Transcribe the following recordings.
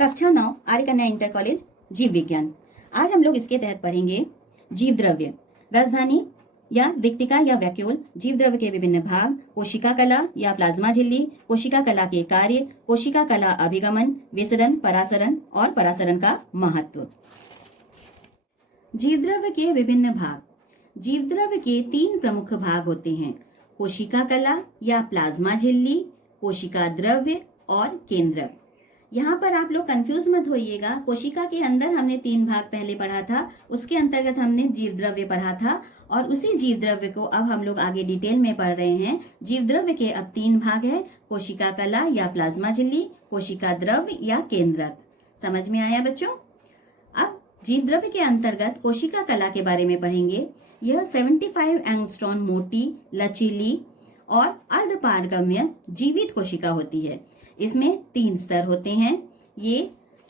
कक्षा 9 आर्य कन्या inter college जीव विज्ञान। आज हम लोग इसके तहत पढ़ेंगे जीव द्रव्य, राजधानी या रिक्तिका या वैक्यूल, जीव द्रव्य के विभिन्न भाग, कोशिका कला या प्लाज्मा झिल्ली, कोशिका कला के कार्य, कोशिका कला अभिगमन, विसरण, परासरण और परासरण का महत्व। जीव द्रव्य के विभिन्न भाग। जीव द्रव्य के 3 प्रमुख भाग होते हैं: कोशिका कला या प्लाज्मा झिल्ली, कोशिका द्रव्य और केंद्रक। यहाँ पर आप लोग कंफ्यूज मत होइएगा। कोशिका के अंदर हमने 3 भाग पहले पढ़ा था, उसके अंतर्गत हमने जीव द्रव्य पढ़ा था और उसी जीव द्रव्य को अब हम लोग आगे डिटेल में पढ़ रहे हैं। जीव द्रव्य के अब 3 भाग है: कोशिका कला या प्लाज्मा झिल्ली, कोशिका द्रव्य या केंद्रक। समझ में आया बच्चों? अब जीव द्रव्य के अंतर्गत कोशिका कला के बारे में पढ़ेंगे। यह 75 एंगस्ट्रॉन मोटी, लचीली और अर्धपारगम्य जीवित कोशिका होती है। इसमें 3 स्तर होते हैं।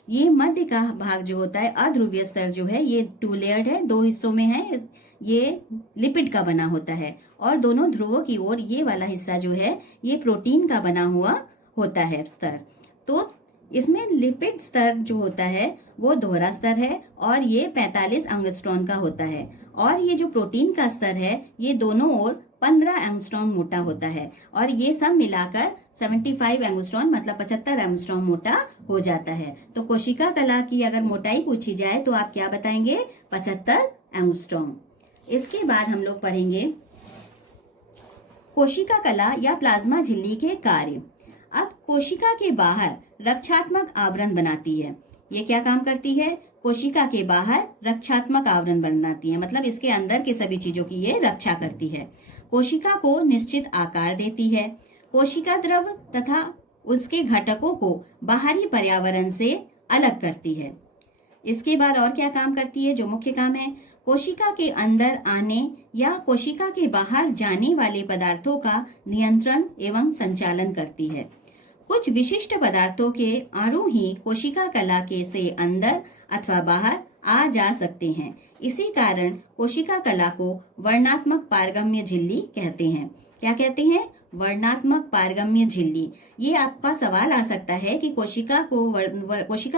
ये मध्य का भाग जो होता है, अध्रुवीय स्तर जो है, ये 2 लेयर्ड है, 2 हिस्सों में है। ये लिपिड का बना होता है और दोनों ध्रुवों की ओर ये वाला हिस्सा जो है, ये प्रोटीन का बना हुआ होता है स्तर। तो इसमें लिपिड स्तर जो होता है वो दोहरा स्तर है और ये 45 एंगस्ट्रॉन का होता है। और ये जो प्रोटीन का स्तर है, ये दोनों ओर 15 एंगस्ट्रॉन मोटा होता है और ये सब मिलाकर 75 एंगस्ट्रॉन मतलब 75 एंगस्ट्रॉन मोटा हो जाता है। तो कोशिका कला की अगर मोटाई पूछी जाए तो आप क्या बताएंगे? 75 एंगस्ट्रॉन। इसके बाद हम लोग पढ़ेंगे कोशिका कला या प्लाज्मा झिल्ली के कार्य। अब कोशिका के बाहर रक्षात्मक आवरण बनाती है। ये क्या काम करती है? कोशिका के बाहर रक्षात्मक आवरण बनाती है, मतलब इसके अंदर की सभी चीजों की ये रक्षा करती है। कोशिका को निश्चित आकार देती है। कोशिका द्रव तथा उसके घटकों को बाहरी पर्यावरण से अलग करती है। इसके बाद और क्या काम करती है? जो मुख्य काम है, कोशिका के अंदर आने या कोशिका के बाहर जाने वाले पदार्थों का नियंत्रण एवं संचालन करती है। कुछ विशिष्ट पदार्थों के अणु ही कोशिका कला के से अंदर अथवा बाहर आ जा सकते हैं। इसी कारण कोशिका कला को वर्णात्मक पारगम्य झिल्ली कहते हैं। क्या कहते हैं? वर्णात्मक पारगम्य झिल्ली। ये आपका सवाल आ सकता है कि कोशिका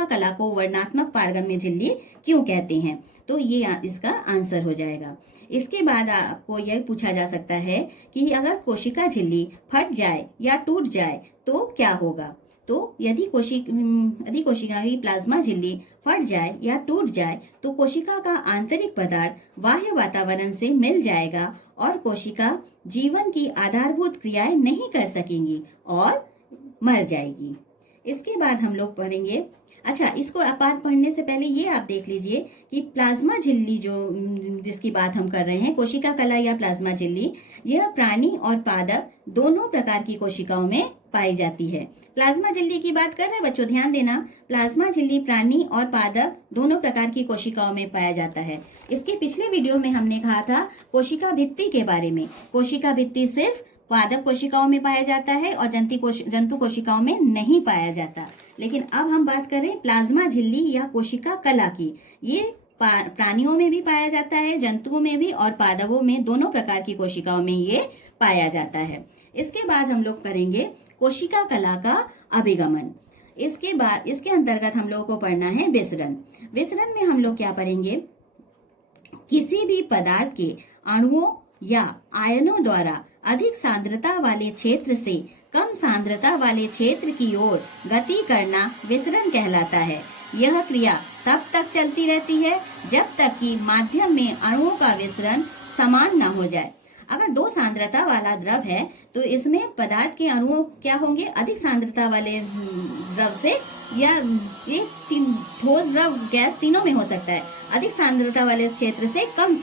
कला को वर्णात्मक पारगम्य झिल्ली क्यों कहते हैं? तो ये इसका आंसर हो जाएगा। इसके बाद आपको यह पूछा जा सकता है कि अगर कोशिका झिल्ली फट जाए या टूट जाए तो क्या होगा? तो यदि कोशिका की प्लाज्मा झिल्ली फट जाए या टूट जाए तो कोशिका का आंतरिक पदार्थ बाह्य वातावरण से मिल जाएगा और कोशिका जीवन की आधारभूत क्रियाएं नहीं कर सकेंगी और मर जाएगी। इसके बाद हम लोग पढ़ेंगे, अच्छा इसको बात पढ़ने से पहले ये आप देख लीजिए कि प्लाज्मा झिल्ली जिसकी बात हम कर रहे हैं, कोशिका कला या प्लाज्मा झिल्ली, यह प्राणी और पादप दोनों प्रकार की कोशिकाओं में पाई जाती है। प्लाज्मा झिल्ली की बात कर रहे हैं बच्चों, ध्यान देना। प्लाज्मा झिल्ली प्राणी और पादप दोनों प्रकार की कोशिकाओं में पाया जाता है। इसके पिछले वीडियो में हमने कहा था कोशिका भित्ति के बारे में। कोशिका भित्ति सिर्फ पादप कोशिकाओं में पाया जाता है और जंतु कोशिकाओं में नहीं पाया जाता। लेकिन अब हम बात कर रहे हैं प्लाज्मा झिल्ली या कोशिका कला की। ये प्राणियों में भी पाया जाता है, जंतुओं में भी और पादपों में, दोनों प्रकार की कोशिकाओं में ये पाया जाता है। इसके बाद हम लोग करेंगे कोशिका कला का अभिगमन। इसके अंतर्गत हम लोगों को पढ़ना है विसरण। विसरण में हम लोग क्या पढ़ेंगे? किसी भी पदार्थ के अणुओं या आयनों द्वारा अधिक सांद्रता वाले क्षेत्र से कम सांद्रता वाले क्षेत्र की ओर गति करना विसरण कहलाता है। यह क्रिया तब तक चलती रहती है जब तक कि माध्यम में अणुओं का विसरण समान न हो जाए। अगर 2 सांद्रता वाला द्रव है तो इसमें पदार्थ के अणुओं क्या होंगे? अधिक सांद्रता वाले द्रव से, या एक ठोस, द्रव, गैस, तीनों में हो सकता है। अधिक सांद्रता वाले क्षेत्र से कम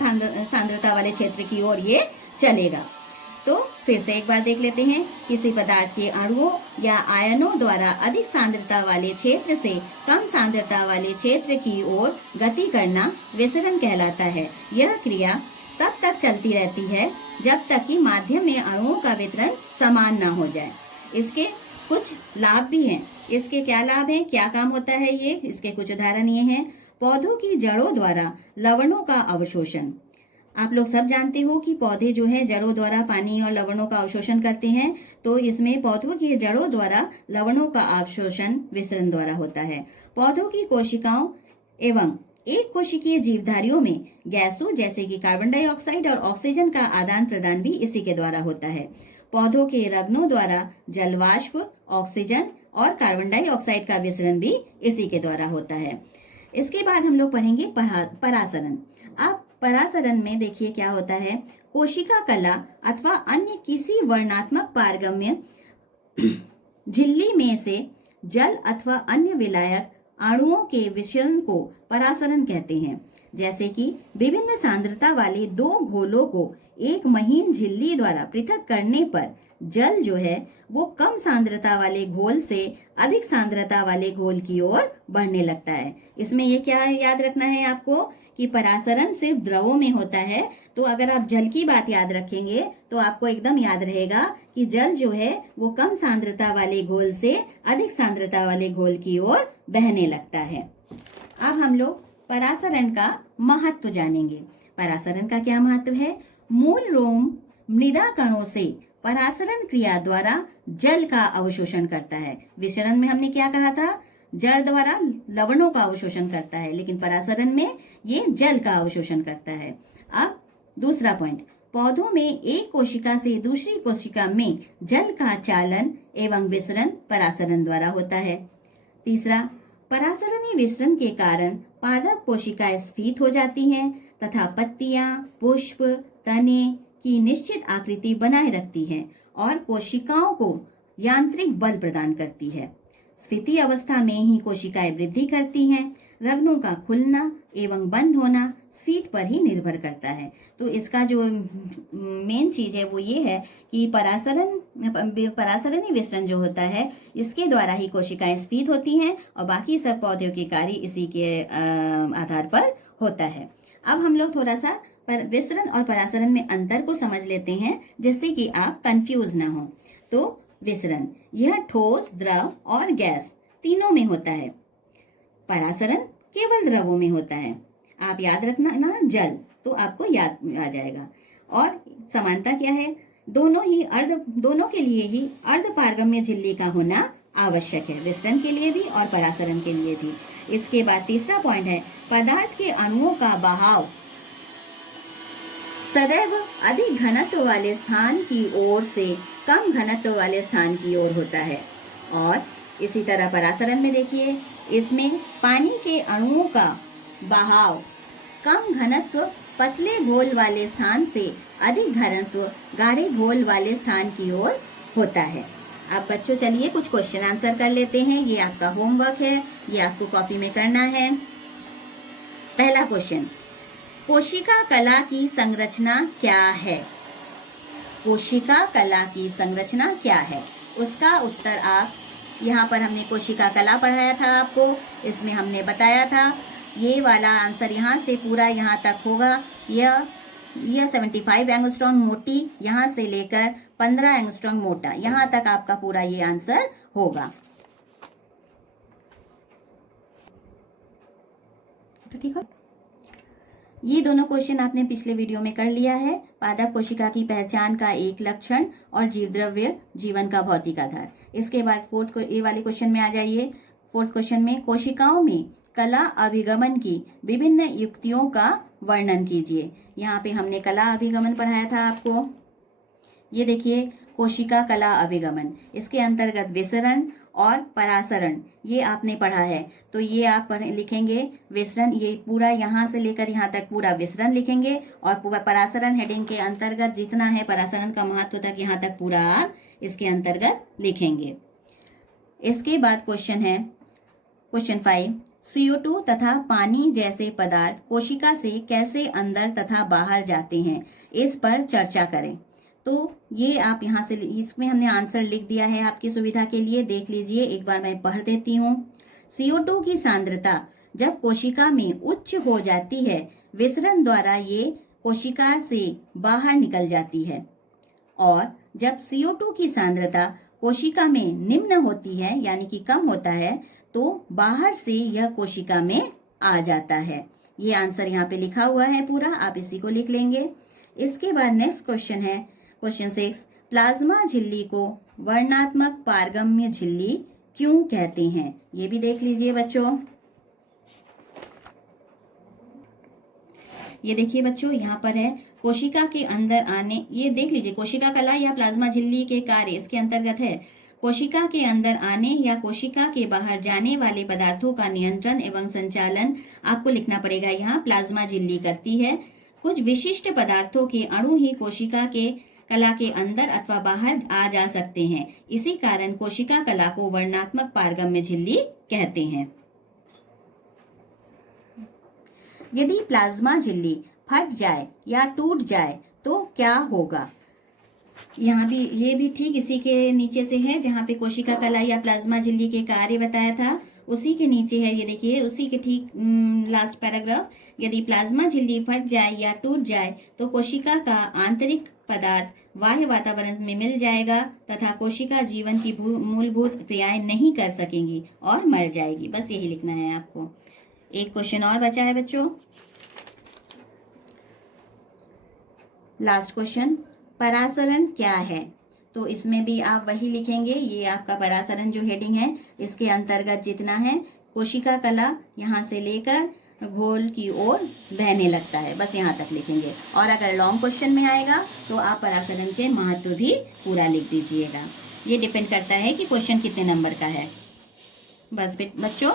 सांद्रता वाले क्षेत्र की ओर ये चलेगा। तो फिर से एक बार देख लेते हैं। किसी पदार्थ के अणुओं या आयनों द्वारा अधिक सांद्रता वाले क्षेत्र से कम सांद्रता वाले क्षेत्र की ओर गति करना विसरण कहलाता है। यह क्रिया तब तक चलती रहती है जब तक कि माध्यम में अणुओं का वितरण समान न हो जाए। इसके कुछ लाभ भी हैं। इसके क्या लाभ हैं, क्या काम होता है इसके कुछ उदाहरण ये हैं। पौधों की जड़ों द्वारा लवणों का अवशोषण। आप लोग सब जानते हो कि पौधे जो है जड़ों द्वारा पानी और लवणों का अवशोषण करते हैं, तो इसमें पौधों की जड़ों द्वारा लवणों का अवशोषण विसरण द्वारा होता है। पौधों की कोशिकाओं एवं एक कोशिकीय जीवधारियों में गैसों जैसे कि कार्बन डाइऑक्साइड और ऑक्सीजन का आदान प्रदान भी इसी के द्वारा होता है। पौधों के रग्नों द्वारा जलवाष्प, ऑक्सीजन और कार्बन डाइऑक्साइड का विसरण भी इसी के द्वारा होता है। इसके बाद हम लोग पढ़ेंगे परासरण। आप परासरण में देखिए क्या होता है, कोशिका कला अथवा अन्य किसी वर्णात्मक पारगम्य झिल्ली में से जल अथवा अन्य विलायक अणुओं के विसरण को परासरण कहते हैं। जैसे कि विभिन्न सांद्रता वाले दो घोलों को एक महीन झिल्ली द्वारा पृथक करने पर जल जो है वो कम सांद्रता वाले घोल से अधिक सांद्रता वाले घोल की ओर बढ़ने लगता है। इसमें ये क्या याद रखना है आपको कि परासरण सिर्फ द्रवों में होता है। तो अगर आप जल की बात याद रखेंगे तो आपको एकदम याद रहेगा कि जल जो है वो कम सांद्रता वाले घोल से अधिक सांद्रता वाले घोल की ओर बहने लगता है। अब हम लोग परासरण का महत्व जानेंगे। परासरण का क्या महत्व है? मूल रोम मृदा कणों से परासरण क्रिया द्वारा जल का अवशोषण करता है। विसरण में हमने क्या कहा था? जल द्वारा लवणों का अवशोषण करता है, लेकिन परासरण में ये जल का अवशोषण करता है। अब दूसरा पॉइंट, पौधों में एक कोशिका से दूसरी कोशिका में जल का चालन एवं विसरण परासरण द्वारा होता है। तीसरा, परासरणी विसरण के कारण पादप कोशिकाएं स्फीत हो जाती हैं तथा पत्तियां, पुष्प, तने की निश्चित आकृति बनाए रखती हैं और कोशिकाओं को यांत्रिक बल प्रदान करती है। स्फीति अवस्था में ही कोशिकाएं वृद्धि करती हैं। रग्नों का खुलना एवं बंद होना स्फीत पर ही निर्भर करता है। तो इसका जो मेन चीज है वो ये है कि परासरणी विसरण जो होता है इसके द्वारा ही कोशिकाएं स्फीत होती हैं और बाकी सब पौधों के कार्य इसी के आधार पर होता है। अब हम लोग थोड़ा सा विसरण और परासरण में अंतर को समझ लेते हैं, जिससे कि आप कंफ्यूज ना हो। तो विसरण यह ठोस, द्रव और गैस तीनों में होता है। परासरण केवल द्रवों में होता है। आप याद रखना ना जल, तो आपको याद आ जाएगा। और समानता क्या है? दोनों के लिए ही अर्ध पारगम्य झिल्ली का होना आवश्यक है, विसरण के लिए भी और परासरण के लिए भी। इसके बाद तीसरा पॉइंट है, पदार्थ के अणुओं का बहाव सदैव अधिक घनत्व वाले स्थान की ओर से कम घनत्व वाले स्थान की ओर होता है। और इसी तरह परासरण में देखिए, इसमें पानी के अणुओं का बहाव कम घनत्व पतले घोल वाले स्थान से अधिक घनत्व गाढ़े घोल वाले स्थान की ओर होता है। आप बच्चों चलिए कुछ क्वेश्चन आंसर कर लेते हैं। ये आपका होमवर्क है, ये आपको कॉपी में करना है। पहला क्वेश्चन, कोशिका कला की संरचना क्या है? कोशिका कला की संरचना क्या है? उसका उत्तर आप यहाँ पर हमने कोशिका कला पढ़ाया था आपको, इसमें हमने बताया था ये वाला आंसर यहाँ से पूरा यहाँ तक होगा। यह 75 एंगस्ट्रॉम मोटी, यहाँ से लेकर 15 एंगस्ट्रॉम मोटा, यहाँ तक आपका पूरा ये आंसर होगा। तो ठीक है, ये दोनों क्वेश्चन आपने पिछले वीडियो में कर लिया है। पादप कोशिका की पहचान का एक लक्षण और जीवद्रव्य जीवन का भौतिक आधार। इसके बाद ए वाले क्वेश्चन में आ जाइए। फोर्थ क्वेश्चन में कोशिकाओं में कला अभिगमन की विभिन्न युक्तियों का वर्णन कीजिए। यहाँ पे हमने कला अभिगमन पढ़ाया था आपको। ये देखिए कोशिका कला अभिगमन, इसके अंतर्गत विसरण और परासरण ये आपने पढ़ा है। तो ये आप लिखेंगे विसरण, ये पूरा यहाँ से लेकर यहाँ तक पूरा विसरण लिखेंगे और पूरा परासरण हेडिंग के अंतर्गत जितना है परासरण का महत्व तक यहाँ तक पूरा आप इसके अंतर्गत लिखेंगे। इसके बाद क्वेश्चन है क्वेश्चन 5, CO2 तथा पानी जैसे पदार्थ कोशिका से कैसे अंदर तथा बाहर जाते हैं, इस पर चर्चा करें। तो ये आप यहाँ से, इसमें हमने आंसर लिख दिया है आपकी सुविधा के लिए, देख लीजिए। एक बार मैं पढ़ देती हूँ। CO2 की सांद्रता जब कोशिका में उच्च हो जाती है, विसरण द्वारा ये कोशिका से बाहर निकल जाती है, और जब CO2 की सांद्रता कोशिका में निम्न होती है, यानी कि कम होता है, तो बाहर से यह कोशिका में आ जाता है। ये आंसर यहाँ पे लिखा हुआ है पूरा, आप इसी को लिख लेंगे। इसके बाद नेक्स्ट क्वेश्चन है क्वेश्चन 6, प्लाज्मा झिल्ली को वर्णात्मक पारगम्य झिल्ली क्यों कहते हैं? ये भी देख लीजिए बच्चों। ये देखिए बच्चों, यहाँ पर है कोशिका के अंदर आने, ये देख लीजिए, कोशिका कला या प्लाज्मा झिल्ली के कार्य इसके अंतर्गत है। कोशिका के अंदर आने या कोशिका के बाहर जाने वाले पदार्थों का नियंत्रण एवं संचालन आपको लिखना पड़ेगा। यहाँ प्लाज्मा झिल्ली करती है। कुछ विशिष्ट पदार्थों के अणु ही कोशिका के कला के अंदर अथवा बाहर आ जा सकते हैं। इसी कारण कोशिका कला को वर्णात्मक पारगम्य झिल्ली कहते हैं। यदि प्लाज्मा झिल्ली फट जाए या टूट जाए तो क्या होगा? यहाँ भी ये भी ठीक इसी के नीचे से है, जहाँ पे कोशिका कला या प्लाज्मा झिल्ली के कार्य बताया था उसी के नीचे है। ये देखिए उसी के ठीक लास्ट पैराग्राफ, यदि प्लाज्मा झिल्ली फट जाए या टूट जाए तो कोशिका का आंतरिक पदार्थ बाह्य वातावरण में मिल जाएगा तथा कोशिका जीवन की मूलभूत क्रियाएं नहीं कर सकेंगी और मर जाएगी। बस यही लिखना है आपको। एक क्वेश्चन और बचा है बच्चों, लास्ट क्वेश्चन, परासरण क्या है? तो इसमें भी आप वही लिखेंगे। ये आपका परासरण जो हेडिंग है इसके अंतर्गत जितना है, कोशिका कला यहाँ से लेकर घोल की ओर बहने लगता है, बस यहाँ तक लिखेंगे। और अगर लॉन्ग क्वेश्चन में आएगा तो आप परासरण के महत्व भी पूरा लिख दीजिएगा। ये डिपेंड करता है कि क्वेश्चन कितने नंबर का है। बस बच्चों